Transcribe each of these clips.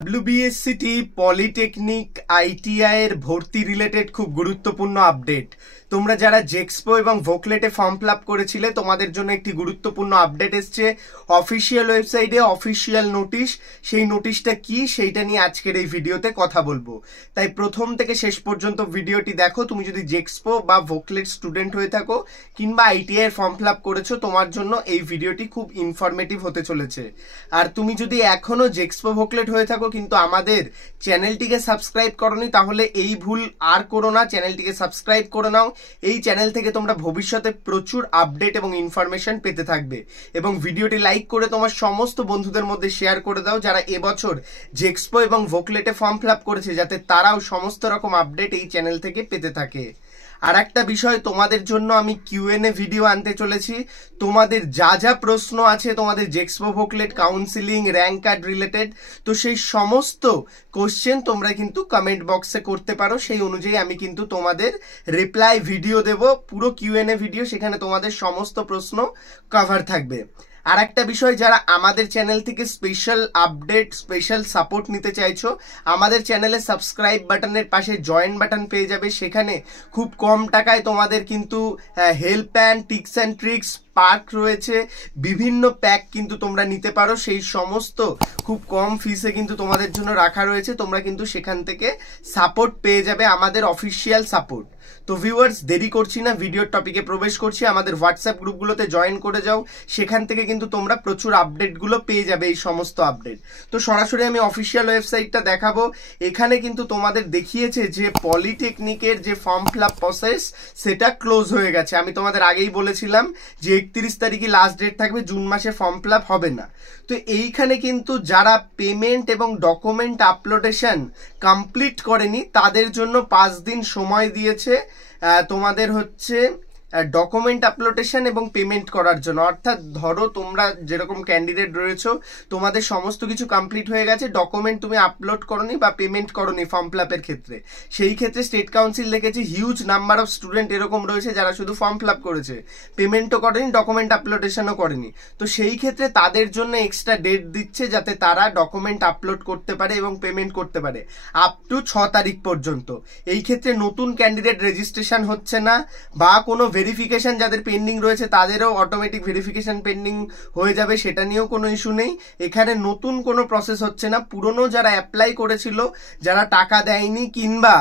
ডব্লিউবিএসসিটি polytechnic ITI এর ভর্তি related খুব গুরুত্বপূর্ণ আপডেট। তোমরা যারা জেক্সপো এবং ভোকলেটে ফর্ম ফিল আপ করেছিলে তোমাদের জন্য একটি গুরুত্বপূর্ণ আপডেট এসছে অফিসিয়াল ওয়েবসাইটে, অফিসিয়াল নোটিশ। সেই নোটিশটা কি সেইটা নিয়ে আজকের এই ভিডিওতে কথা বলবো, তাই প্রথম থেকে শেষ পর্যন্ত ভিডিওটি দেখো। তুমি যদি জেক্সপো বা ভোকলেট স্টুডেন্ট হয়ে থাকো কিংবা আইটিআই এর ফর্ম ফিল আপ করেছো, তোমার জন্য এই ভিডিওটি খুব ইনফরমেটিভ হতে চলেছে। আর তুমি যদি এখনো জেক্সপো ভোকলেট হয়ে থাকো কিন্তু আমাদের চ্যানেলটিকে সাবস্ক্রাইব করোনি, তাহলে এই ভুল আর করো না, চ্যানেলটিকে সাবস্ক্রাইব করে নাও। এই চ্যানেল থেকে তোমরা ভবিষ্যতে প্রচুর আপডেট এবং ইনফরমেশন পেতে থাকবে। এবং ভিডিওটি লাইক করে তোমার সমস্ত বন্ধুদের মধ্যে শেয়ার করে দাও যারা এবছর জেক্সপো এবং ভোকলেটে ফর্ম ফিল আপ করেছে, যাতে তারাও সমস্ত রকম আপডেট এই চ্যানেল থেকে পেতে থাকে। আর একটা বিষয়, তোমাদের জন্য আমি কিউএনএ ভিডিও আনতে চলেছি। তোমাদের যা যা প্রশ্ন আছে তোমাদের জেক্সপো ভোকলেট কাউন্সিলিং র্যাঙ্ক কার্ড রিলেটেড, তো সেই সমস্ত কোশ্চেন তোমরা কিন্তু কমেন্ট বক্সে করতে পারো। সেই অনুযায়ী আমি কিন্তু তোমাদের রিপ্লাই ভিডিও দেব, পুরো কিউএনএ ভিডিও, সেখানে তোমাদের সমস্ত প্রশ্ন কভার থাকবে। আর একটা বিষয়, যারা আমাদের চ্যানেল থেকে স্পেশাল আপডেট স্পেশাল সাপোর্ট নিতে চাইছো, আমাদের চ্যানেলে সাবস্ক্রাইব বাটনের পাশে জয়েন বাটন পেয়ে যাবে। সেখানে খুব কম টাকায় তোমাদের কিন্তু help and tips and tricks park রয়েছে, বিভিন্ন প্যাক কিন্তু তোমরা নিতে পারো। সেই সমস্ত খুব কম ফিসে কিন্তু তোমাদের জন্য রাখা রয়েছে, তোমরা কিন্তু সেখান থেকে সাপোর্ট পেয়ে যাবে, আমাদের অফিসিয়াল সাপোর্ট। তো ভিউয়ার্স, দেরি করছি না, ভিডিওর টপিকে প্রবেশ করছি। আমাদের হোয়াটসঅ্যাপ গ্রুপগুলোতে জয়েন করে যাও, সেখান থেকে কিন্তু তোমরা প্রচুর আপডেটগুলো পেয়ে যাবে, এই সমস্ত আপডেট। তো সরাসরি আমি অফিসিয়াল ওয়েবসাইটটা দেখাবো। এখানে কিন্তু তোমাদের দেখিয়েছে যে পলিটেকনিকের যে ফর্ম ফিল আপ প্রসেস সেটা ক্লোজ হয়ে গেছে। আমি তোমাদের আগেই বলেছিলাম যে 31 তারিখে লাস্ট ডেট থাকবে, জুন মাসে ফর্ম ফিল আপ হবে না। তো এইখানে কিন্তু যারা পেমেন্ট এবং ডকুমেন্ট আপলোডেশন কমপ্লিট করেনি তাদের জন্য 5 দিন সময় দিয়েছে তোমাদের হচ্ছে ডকুমেন্ট আপলোডেশন এবং পেমেন্ট করার জন্য। অর্থাৎ ধরো তোমরা যেরকম ক্যান্ডিডেট রয়েছো, তোমাদের সমস্ত কিছু কমপ্লিট হয়ে গেছে, ডকুমেন্ট তুমি আপলোড করনি বা পেমেন্ট করনি ফর্ম ফিল আপের ক্ষেত্রে। সেই ক্ষেত্রে স্টেট কাউন্সিল দেখেছি হিউজ নাম্বার অফ স্টুডেন্ট এরকম রয়েছে যারা শুধু ফর্ম ফিল আপ করেছে, পেমেন্টও করেনি, ডকুমেন্ট আপলোডেশনও করেনি। তো সেই ক্ষেত্রে তাদের জন্য এক্সট্রা ডেট দিচ্ছে যাতে তারা ডকুমেন্ট আপলোড করতে পারে এবং পেমেন্ট করতে পারে আপ টু 6 তারিখ পর্যন্ত। এই ক্ষেত্রে নতুন ক্যান্ডিডেট রেজিস্ট্রেশন হচ্ছে না, বা কোনো ভেরিফিকেশন যাদের পেন্ডিং রয়েছে তাদেরও অটোমেটিক ভেরিফিকেশন পেন্ডিং হয়ে যাবে, সেটা নিয়েও কোনো ইস্যু নেই। এখানে নতুন কোনো প্রসেস হচ্ছে না। পুরনো যারা অ্যাপ্লাই করেছিল, যারা টাকা দেয়নি কিংবা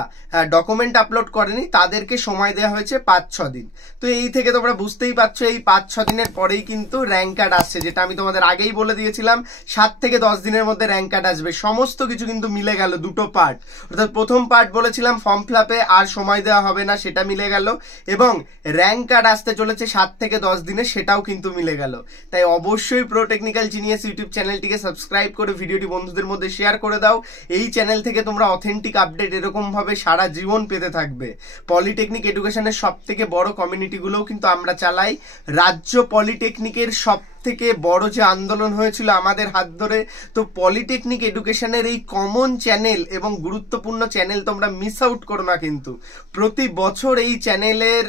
ডকুমেন্ট আপলোড করেনি, তাদেরকে সময় দেওয়া হয়েছে 5-6 দিন। তো এই থেকে তোমরা বুঝতেই পারছো এই 5-6 দিনের পরেই কিন্তু র্যাঙ্ক কার্ড আসছে, যেটা আমি তোমাদের আগেই বলে দিয়েছিলাম 7 থেকে 10 দিনের মধ্যে র্যাঙ্ক কার্ড আসবে। সমস্ত কিছু কিন্তু মিলে গেল, দুটো পার্ট। অর্থাৎ প্রথম পার্ট বলেছিলাম ফর্ম ফিল আপে আর সময় দেওয়া হবে না, সেটা মিলে গেল, এবং র্যাঙ্ক কার্ড আসতে চলেছে 7 থেকে 10 দিনে, সেটাও কিন্তু মিলে গেল। তাই অবশ্যই প্রো টেকনিক্যাল জিনিয়াস ইউটিউব চ্যানেলটিকে সাবস্ক্রাইব করে ভিডিওটি বন্ধুদের মধ্যে শেয়ার করে দাও। এই চ্যানেল থেকে তোমরা অথেন্টিক আপডেট এরকম ভাবে সারা জীবন পেতে থাকবে। পলিটেকনিক এডুকেশনের সব থেকে বড় কমিউনিটিগুলোও কিন্তু আমরা চালাই। রাজ্য পলিটেকনিকের সব থেকে বড় যে আন্দোলন হয়েছিল আমাদের হাত ধরে, তো পলিটেকনিক এডুকেশনের এই কমন চ্যানেল এবং গুরুত্বপূর্ণ চ্যানেল তোমরা মিস আউট করো না। কিন্তু প্রতি বছর এই চ্যানেলের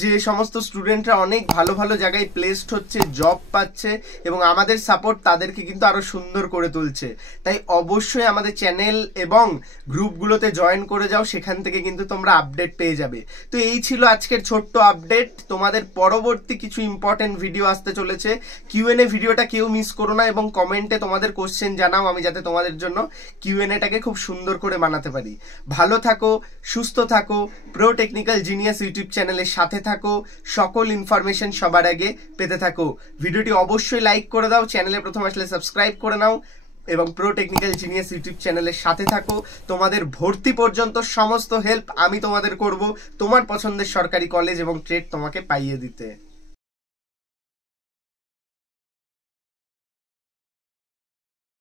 যে সমস্ত স্টুডেন্টরা অনেক ভালো ভালো জায়গায় প্লেসড হচ্ছে, জব পাচ্ছে, এবং আমাদের সাপোর্ট তাদেরকে কিন্তু আরো সুন্দর করে তুলছে। তাই অবশ্যই আমাদের চ্যানেল এবং গ্রুপগুলোতে জয়েন করে যাও, সেখান থেকে কিন্তু তোমরা আপডেট পেয়ে যাবে। তো এই ছিল আজকের ছোট্ট আপডেট। তোমাদের পরবর্তী কিছু ইম্পর্টেন্ট ভিডিও আসতে চলেছে। কিউএনএ ভিডিওটা কেউ মিস করো না, এবং কমেন্টে তোমাদের কোশ্চেন জানাও, আমি যাতে তোমাদের জন্য কিউএনএটাকে খুব সুন্দর করে বানাতে পারি। ভালো থাকো, সুস্থ থাকো, প্রো টেকনিক্যাল জিনিয়াস ইউটিউব চ্যানেলের সাথে থাকো, সকল ইনফরমেশন সবার আগে পেতে থাকো। ভিডিওটি অবশ্যই লাইক করে দাও, চ্যানেলে প্রথম আসলে সাবস্ক্রাইব করে নাও, এবং প্রো টেকনিক্যাল জিনিয়াস ইউটিউব চ্যানেলের সাথে থাকো। তোমাদের ভর্তি পর্যন্ত সমস্ত হেল্প আমি তোমাদের করব, তোমার পছন্দের সরকারি কলেজ এবং ট্রেড তোমাকে পাইয়ে দিতে।